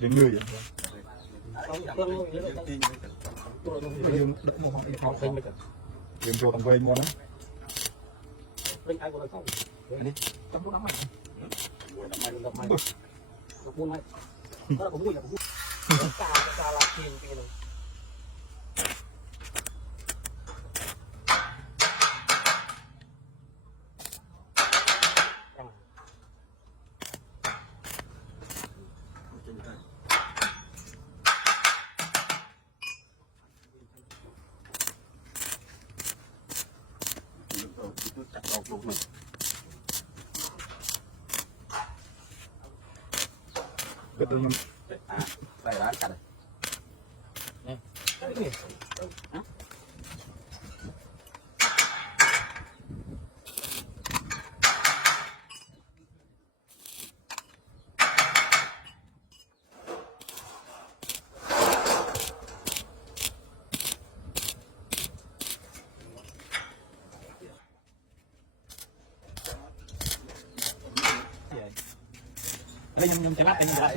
Đến người vậy. Đừng cho thằng quên ngon lắm. Đi trong lúc nắm mày. Buôn mày. Nó là có mùi là có mùi. Cà là tiền cái này. Cái tự nhiên Đây là cắt này. Nè. đây nhầm chén lát thì mình đấy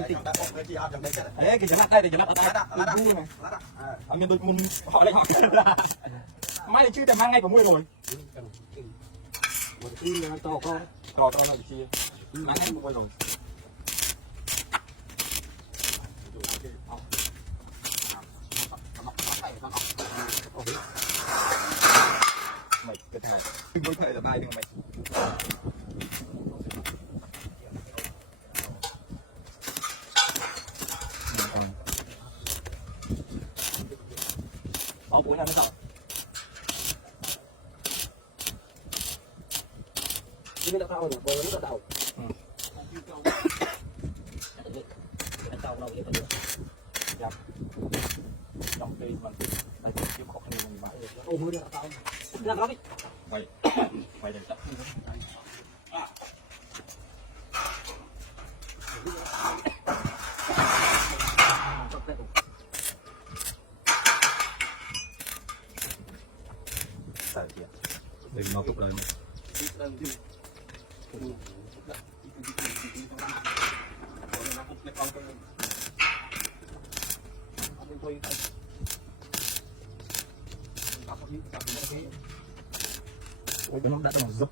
cái chén lát đây thì chén lát ở đây ông nhân tôi muốn hỏi lại họ mai thì chưa tìm mang ngay của mua rồi Một tin to con to là chi mang ngay mua rồi mày cái thằng mới thời là bài nhưng mày buổi nào nó rộng. Ini tak tahu, boleh tak tahu. Tak tahu đâu vậy dạ trong đây mình đây kiếm khó khăn mình bãi ô mới được tahu. Làm đó đi. mày mày để tập đừng mau cút đời ôi nó đã làm dốc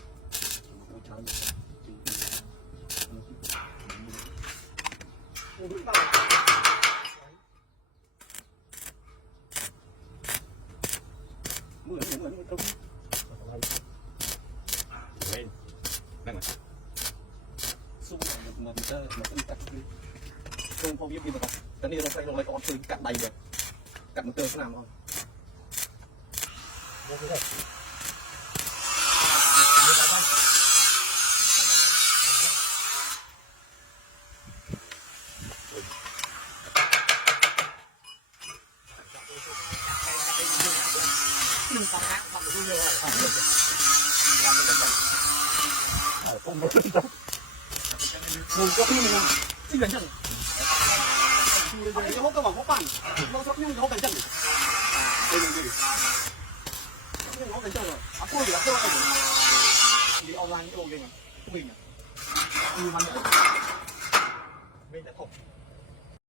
đang rồi xung mà tơ mà cũng cắt cái không có biết gì mà cắt cái này nó lại có từ cắt đầy rồi cắt một tơ cái nào không không có gì đâu mình có khi mình xin gần chân cái hốt cơ mà hốt bàn nó sắp nhưng hốt gần chân đây là gì hốt gần chân rồi cô gì đó cô đi online cái đồ gì nhỉ mình à mình đã thục